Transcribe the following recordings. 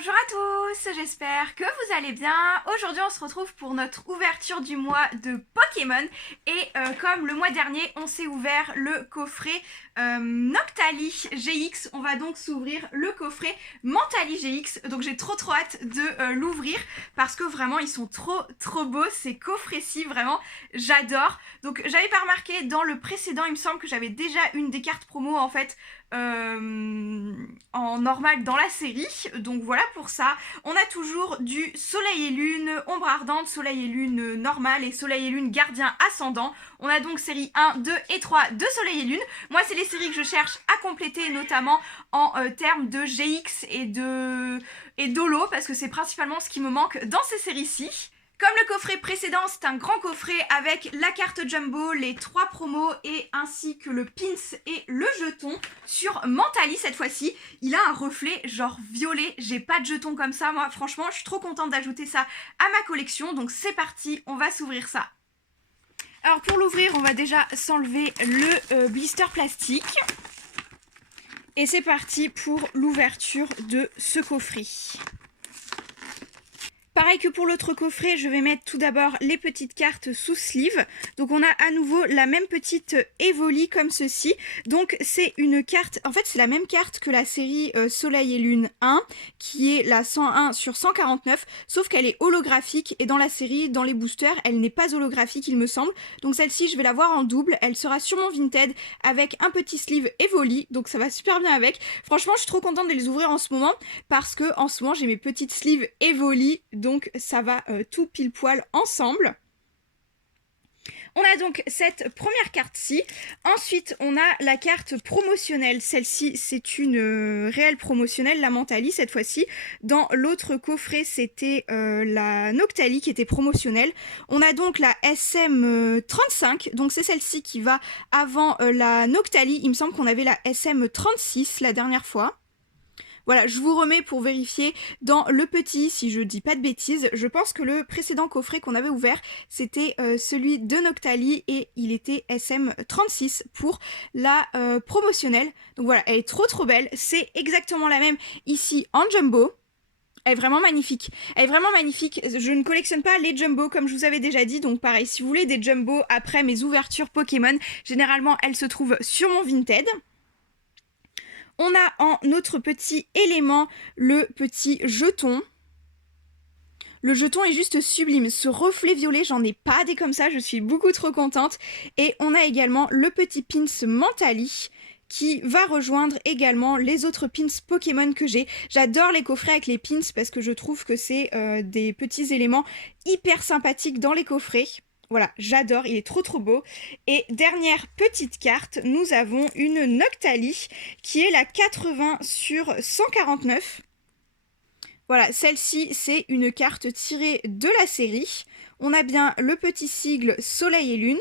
Bonjour à tous, j'espère que vous allez bien. Aujourd'hui on se retrouve pour notre ouverture du mois de Pokémon et comme le mois dernier on s'est ouvert le coffret Noctali GX, on va donc s'ouvrir le coffret Mentali GX. Donc j'ai trop hâte de l'ouvrir parce que vraiment ils sont trop beaux ces coffrets-ci, vraiment j'adore. Donc j'avais pas remarqué dans le précédent, il me semble que j'avais déjà une des cartes promo en fait en normal dans la série, donc voilà pour ça. On a toujours du soleil et lune, ombre ardente, soleil et lune normal et soleil et lune gardien ascendant. On a donc série 1, 2 et 3 de soleil et lune. Moi c'est les séries que je cherche à compléter, notamment en termes de GX et d'Holo, parce que c'est principalement ce qui me manque dans ces séries-ci. Comme le coffret précédent, c'est un grand coffret avec la carte Jumbo, les 3 promos et ainsi que le pins et le jeton sur Mentali cette fois-ci. Il a un reflet genre violet, j'ai pas de jeton comme ça, moi franchement je suis trop contente d'ajouter ça à ma collection, donc c'est parti, on va s'ouvrir ça. Alors pour l'ouvrir, on va déjà s'enlever le blister plastique. Et c'est parti pour l'ouverture de ce coffret. Pareil que pour l'autre coffret, je vais mettre tout d'abord les petites cartes sous sleeve. Donc on a à nouveau la même petite Evoli comme ceci. Donc c'est une carte, en fait c'est la même carte que la série Soleil et Lune 1, qui est la 101 sur 149, sauf qu'elle est holographique et dans la série, dans les boosters, elle n'est pas holographique il me semble. Donc celle-ci je vais la voir en double, elle sera sur mon Vinted avec un petit sleeve Evoli, donc ça va super bien avec. Franchement je suis trop contente de les ouvrir en ce moment, parce que en ce moment j'ai mes petites sleeves Evoli, donc ça va tout pile poil ensemble. On a donc cette première carte-ci. Ensuite, on a la carte promotionnelle. Celle-ci, c'est une réelle promotionnelle, la Mentali cette fois-ci. Dans l'autre coffret, c'était la Noctali qui était promotionnelle. On a donc la SM35. Donc c'est celle-ci qui va avant la Noctali. Il me semble qu'on avait la SM36 la dernière fois. Voilà, je vous remets pour vérifier dans le petit, si je dis pas de bêtises. Je pense que le précédent coffret qu'on avait ouvert, c'était celui de Noctali et il était SM36 pour la promotionnelle. Donc voilà, elle est trop belle. C'est exactement la même ici en jumbo. Elle est vraiment magnifique. Elle est vraiment magnifique. Je ne collectionne pas les jumbo comme je vous avais déjà dit. Donc pareil, si vous voulez des jumbo après mes ouvertures Pokémon, généralement elles se trouvent sur mon Vinted. On a en notre petit élément le petit jeton. Le jeton est juste sublime. Ce reflet violet, j'en ai pas des comme ça. Je suis beaucoup trop contente. Et on a également le petit pins Mentali qui va rejoindre également les autres pins Pokémon que j'ai. J'adore les coffrets avec les pins parce que je trouve que c'est des petits éléments hyper sympathiques dans les coffrets. Voilà, j'adore, il est trop beau. Et dernière petite carte, nous avons une Noctali qui est la 80 sur 149. Voilà, celle-ci, c'est une carte tirée de la série. On a bien le petit sigle Soleil et Lune.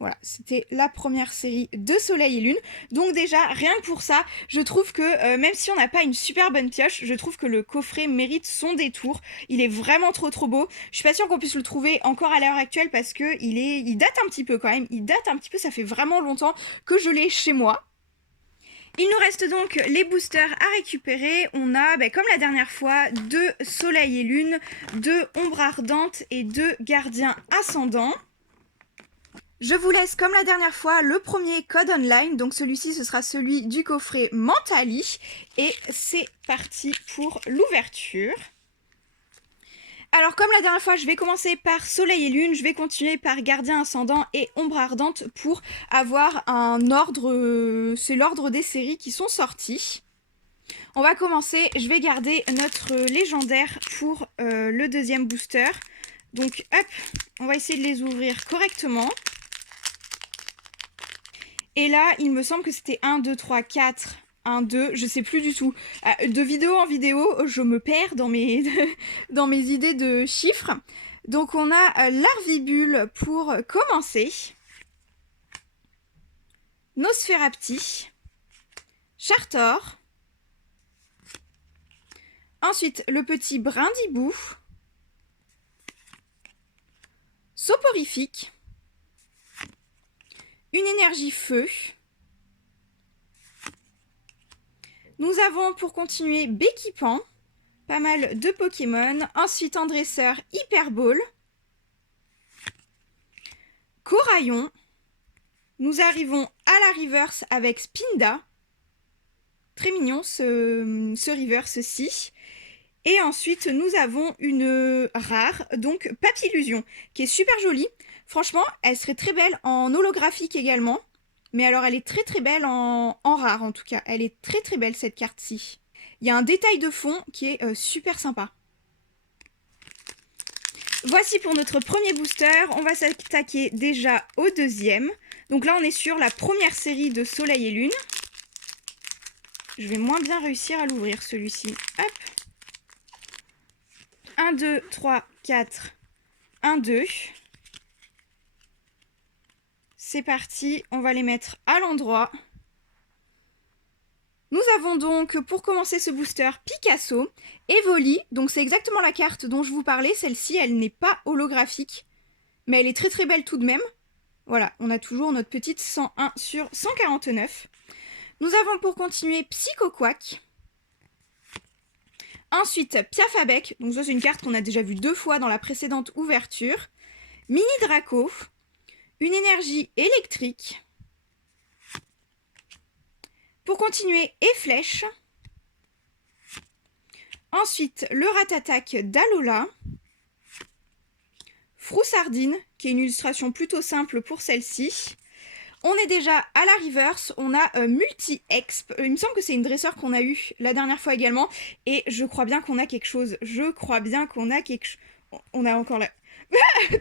Voilà, c'était la première série de Soleil et Lune. Donc déjà, rien que pour ça, je trouve que même si on n'a pas une super bonne pioche, je trouve que le coffret mérite son détour. Il est vraiment trop beau. Je suis pas sûre qu'on puisse le trouver encore à l'heure actuelle parce que il date un petit peu quand même. Il date un petit peu, ça fait vraiment longtemps que je l'ai chez moi. Il nous reste donc les boosters à récupérer. On a, comme la dernière fois, 2 Soleil et Lune, 2 Ombre Ardente et 2 Gardiens Ascendants. Je vous laisse comme la dernière fois le premier code online, donc celui-ci ce sera celui du coffret Mentali et c'est parti pour l'ouverture. Alors comme la dernière fois je vais commencer par Soleil et Lune, je vais continuer par Gardien Ascendant et Ombre Ardente pour avoir un ordre, c'est l'ordre des séries qui sont sorties. On va commencer, je vais garder notre légendaire pour le deuxième booster. Donc hop, on va essayer de les ouvrir correctement. Et là, il me semble que c'était 1, 2, 3, 4, 1, 2, je sais plus du tout. De vidéo en vidéo, je me perds dans mes, dans mes idées de chiffres. Donc on a Larvibule pour commencer. Nosferapti. Chartor. Ensuite, le petit Brindibou. Soporifique. Une énergie feu. Nous avons pour continuer Béquipan. Pas mal de Pokémon. Ensuite, en dresseur, Hyper Ball. Coraillon. Nous arrivons à la reverse avec Spinda. Très mignon ce reverse-ci. Et ensuite, nous avons une rare, donc Papillusion, qui est super jolie. Franchement, elle serait très belle en holographique également. Mais alors, elle est très très belle en rare en tout cas. Elle est très très belle cette carte-ci. Il y a un détail de fond qui est super sympa. Voici pour notre premier booster. On va s'attaquer déjà au deuxième. Donc là, on est sur la première série de Soleil et Lune. Je vais moins bien réussir à l'ouvrir celui-ci. Hop. 1, 2, 3, 4. 1, 2. C'est parti. On va les mettre à l'endroit. Nous avons donc, pour commencer ce booster, Picasso, Evoli. Donc c'est exactement la carte dont je vous parlais. Celle-ci, elle n'est pas holographique. Mais elle est très très belle tout de même. Voilà, on a toujours notre petite 101 sur 149. Nous avons pour continuer Psycho Quack. Ensuite, Piafabec. Donc ça c'est une carte qu'on a déjà vue 2 fois dans la précédente ouverture. Mini Draco. Une énergie électrique. Pour continuer, Efflèche. Ensuite, le Ratatac d'Alola. Froussardine, qui est une illustration plutôt simple pour celle-ci. On est déjà à la reverse, on a Multi-Exp. Il me semble que c'est une dresseur qu'on a eue la dernière fois également. Et je crois bien qu'on a quelque chose. On a encore la...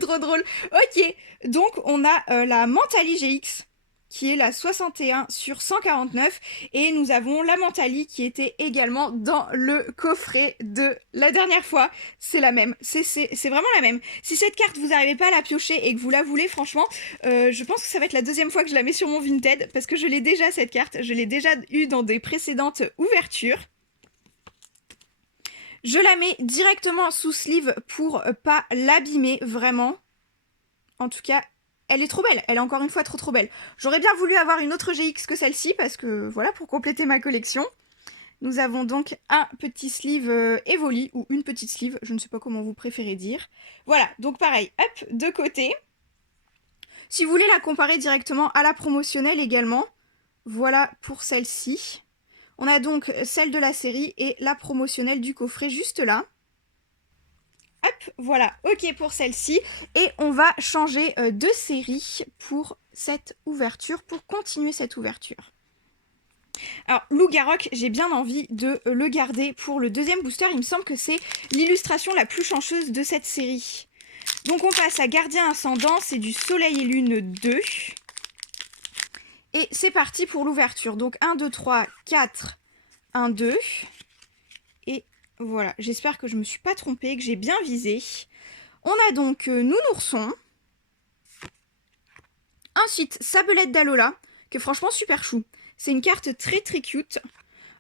Trop drôle. Ok, donc on a la Mentali GX, qui est la 61 sur 149. Et nous avons la Mentali qui était également dans le coffret de la dernière fois. C'est la même, c'est vraiment la même. Si cette carte vous n'arrivez pas à la piocher et que vous la voulez, franchement, je pense que ça va être la deuxième fois que je la mets sur mon Vinted. Parce que je l'ai déjà cette carte, je l'ai déjà eue dans des précédentes ouvertures. Je la mets directement sous sleeve pour pas l'abîmer vraiment. En tout cas, elle est trop belle, elle est encore une fois trop belle. J'aurais bien voulu avoir une autre GX que celle-ci parce que voilà, pour compléter ma collection. Nous avons donc un petit sleeve Evoli ou une petite sleeve, je ne sais pas comment vous préférez dire. Voilà, donc pareil, hop, de côté. Si vous voulez la comparer directement à la promotionnelle également, voilà pour celle-ci. On a donc celle de la série et la promotionnelle du coffret juste là. Hop, voilà, ok pour celle-ci. Et on va changer de série pour cette ouverture, pour continuer cette ouverture. Alors, Loup-Garok, j'ai bien envie de le garder pour le deuxième booster. Il me semble que c'est l'illustration la plus chanceuse de cette série. Donc on passe à Gardien Ascendant, c'est du Soleil et Lune 2. Et c'est parti pour l'ouverture. Donc 1, 2, 3, 4, 1, 2. Et voilà, j'espère que je ne me suis pas trompée, que j'ai bien visé. On a donc Nounourson. Ensuite, Sabelette d'Alola, que franchement super chou. C'est une carte très cute.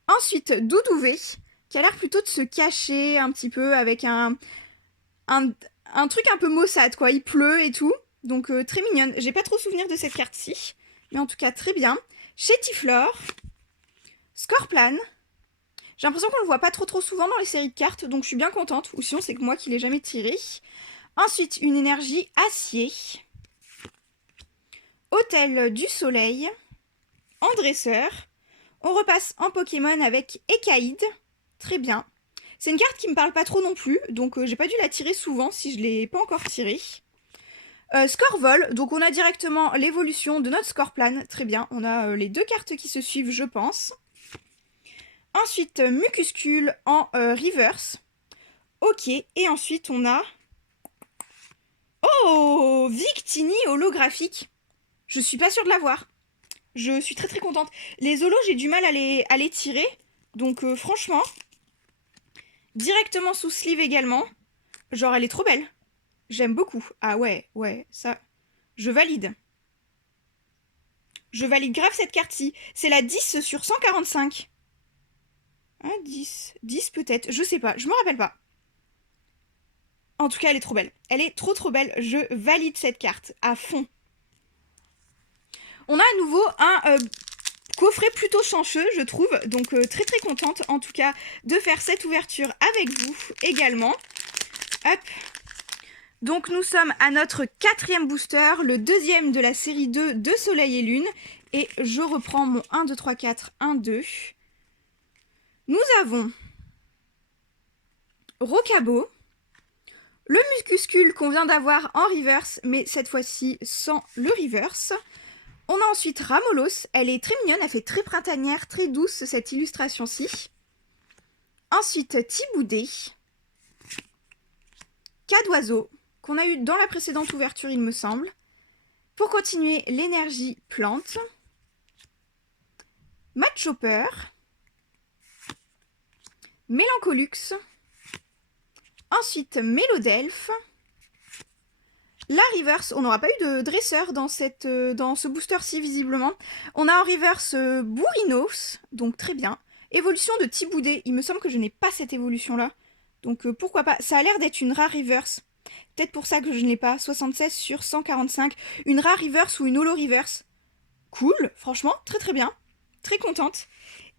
Ensuite, Doudouvé, qui a l'air plutôt de se cacher un petit peu avec un truc un peu maussade, quoi. Il pleut et tout. Donc très mignonne. J'ai pas trop souvenir de cette carte-ci. Mais en tout cas, très bien. Chétiflore. Scorplan. J'ai l'impression qu'on le voit pas trop souvent dans les séries de cartes. Donc je suis bien contente. Ou sinon, c'est que moi qui l'ai jamais tiré. Ensuite, une énergie acier. Hôtel du Soleil. En dresseur. On repasse en Pokémon avec Ekaïd. Très bien. C'est une carte qui me parle pas trop non plus. Donc j'ai pas dû la tirer souvent si je l'ai pas encore tirée. Scorvol, donc on a directement l'évolution de notre Scorplan, très bien, on a les deux cartes qui se suivent je pense. Ensuite Mucuscule en reverse, ok, et ensuite on a... Oh, Victini holographique, je suis pas sûre de l'avoir, je suis très contente. Les holos j'ai du mal à les tirer, donc franchement, directement sous sleeve également, genre elle est trop belle. J'aime beaucoup. Ah ouais, ça, je valide. Je valide grave cette carte-ci. C'est la 10 sur 145. Ah, 10 peut-être, je sais pas, je me rappelle pas. En tout cas, elle est trop belle. Elle est trop belle, je valide cette carte à fond. On a à nouveau un coffret plutôt chanceux, je trouve. Donc très très contente en tout cas de faire cette ouverture avec vous également. Hop. Donc nous sommes à notre 4e booster, le 2e de la série 2 de Soleil et Lune. Et je reprends mon 1, 2, 3, 4, 1, 2. Nous avons Rocabo, le Muscuscule qu'on vient d'avoir en reverse, mais cette fois-ci sans le reverse. On a ensuite Ramolos, elle est très mignonne, elle fait très printanière, très douce cette illustration-ci. Ensuite Tiboudé, Cadoiseau, qu'on a eu dans la précédente ouverture il me semble. Pour continuer, l'énergie plante. Matchopper, Mélancolux, ensuite Mélodelphe, la reverse, on n'aura pas eu de dresseur dans ce booster-ci visiblement. On a en reverse Bourrinos, donc très bien. Évolution de Tiboudé, il me semble que je n'ai pas cette évolution-là. Donc pourquoi pas, ça a l'air d'être une rare reverse. Peut-être pour ça que je ne l'ai pas, 76 sur 145. Une rare reverse ou une holo reverse. Cool, franchement, très très bien. Très contente.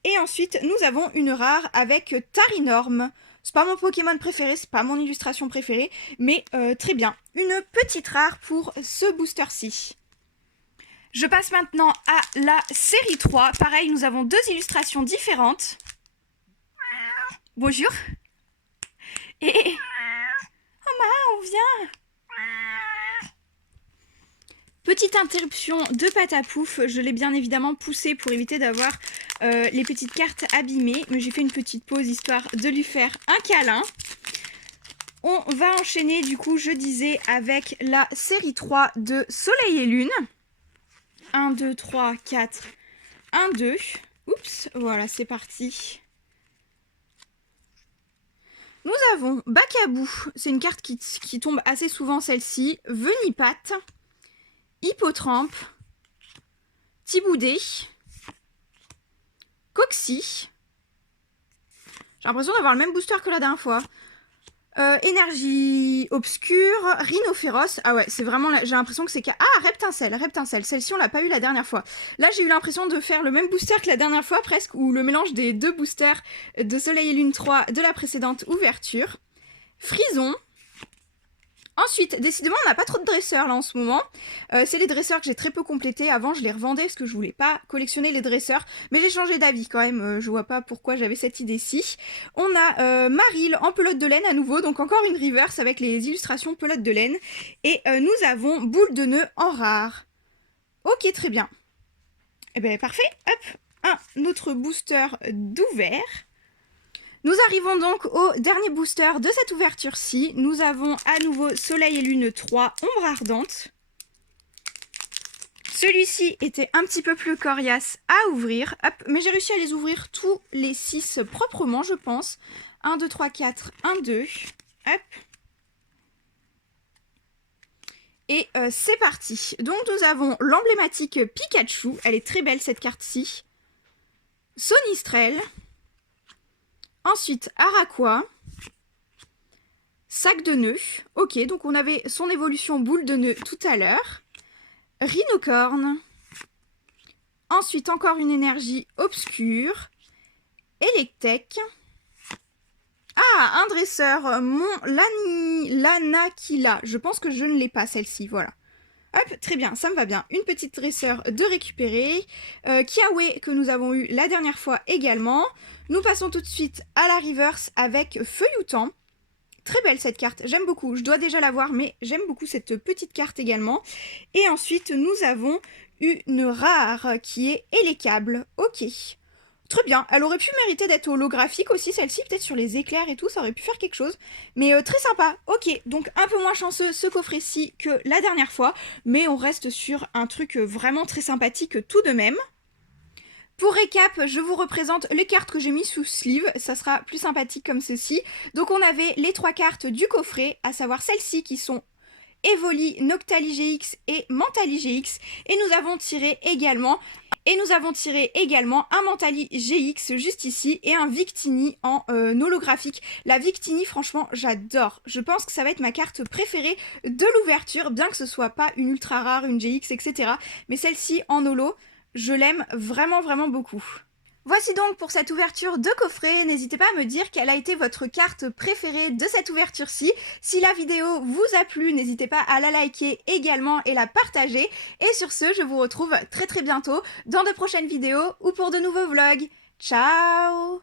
Et ensuite, nous avons une rare avec Tarinorm. C'est pas mon Pokémon préféré, c'est pas mon illustration préférée, mais très bien. Une petite rare pour ce booster-ci. Je passe maintenant à la série 3. Pareil, nous avons 2 illustrations différentes. Bonjour. Et... Oh ma, on vient. Petite interruption de Patapouf, je l'ai bien évidemment poussé pour éviter d'avoir les petites cartes abîmées, mais j'ai fait une petite pause histoire de lui faire un câlin. On va enchaîner du coup, je disais, avec la série 3 de Soleil et Lune. 1, 2, 3, 4, 1, 2. Oups, voilà, c'est parti. Nous avons Bacabou, c'est une carte qui tombe assez souvent celle-ci. Venipat. Hippotrampe, Tiboudé, Coxy. J'ai l'impression d'avoir le même booster que la dernière fois. Énergie obscure, Rhinophéros. Ah ouais, c'est vraiment... J'ai l'impression que c'est... Ah, Reptincelle. Celle-ci, on l'a pas eu la dernière fois. Là, j'ai eu l'impression de faire le même booster que la dernière fois, presque, ou le mélange des 2 boosters de Soleil et Lune 3 de la précédente ouverture. Frison. Ensuite, décidément, on n'a pas trop de dresseurs là en ce moment. C'est les dresseurs que j'ai très peu complétés. Avant, je les revendais parce que je voulais pas collectionner les dresseurs. Mais j'ai changé d'avis quand même. Je vois pas pourquoi j'avais cette idée-ci. On a Maril en pelote de laine à nouveau. Donc encore une reverse avec les illustrations pelote de laine. Et nous avons Boule de nœud en rare. Ok, très bien. Eh ben parfait. Hop, un autre booster d'ouvert. Nous arrivons donc au dernier booster de cette ouverture-ci. Nous avons à nouveau Soleil et Lune 3, Ombre Ardente. Celui-ci était un petit peu plus coriace à ouvrir. Hop, mais j'ai réussi à les ouvrir tous les 6 proprement, je pense. 1, 2, 3, 4, 1, 2. Hop. Et c'est parti. Donc nous avons l'emblématique Pikachu. Elle est très belle cette carte-ci. Sonistrel. Ensuite, Araqua, Sac de nœud. Ok, donc on avait son évolution boule de nœud tout à l'heure. Rhinocorne. Ensuite, encore une énergie obscure. Electek. Ah, un dresseur, mon Lanakila. Je pense que je ne l'ai pas, celle-ci, voilà. Hop, très bien, ça me va bien. Une petite dresseur de récupérer. Kiawe que nous avons eu la dernière fois également. Nous passons tout de suite à la reverse avec Feuilloutant. Très belle cette carte, j'aime beaucoup. Je dois déjà l'avoir, mais j'aime beaucoup cette petite carte également. Et ensuite, nous avons une rare qui est Élécable. Ok. Très bien, elle aurait pu mériter d'être holographique aussi, celle-ci, peut-être sur les éclairs et tout, ça aurait pu faire quelque chose. Mais très sympa, ok, donc un peu moins chanceux ce coffret-ci que la dernière fois, mais on reste sur un truc vraiment très sympathique tout de même. Pour récap, je vous représente les cartes que j'ai mis sous sleeve, ça sera plus sympathique comme ceci. Donc on avait les 3 cartes du coffret, à savoir celles-ci qui sont Evoli, Noctali GX et Mentali GX, et nous avons tiré également un Mentali GX juste ici et un Victini en holographique. La Victini, franchement, j'adore. Je pense que ça va être ma carte préférée de l'ouverture, bien que ce soit pas une ultra rare, une GX, etc. Mais celle-ci en holo, Je l'aime vraiment vraiment beaucoup. Voici donc pour cette ouverture de coffret, n'hésitez pas à me dire quelle a été votre carte préférée de cette ouverture-ci. Si la vidéo vous a plu, n'hésitez pas à la liker également et la partager. Et sur ce, je vous retrouve très très bientôt dans de prochaines vidéos ou pour de nouveaux vlogs. Ciao!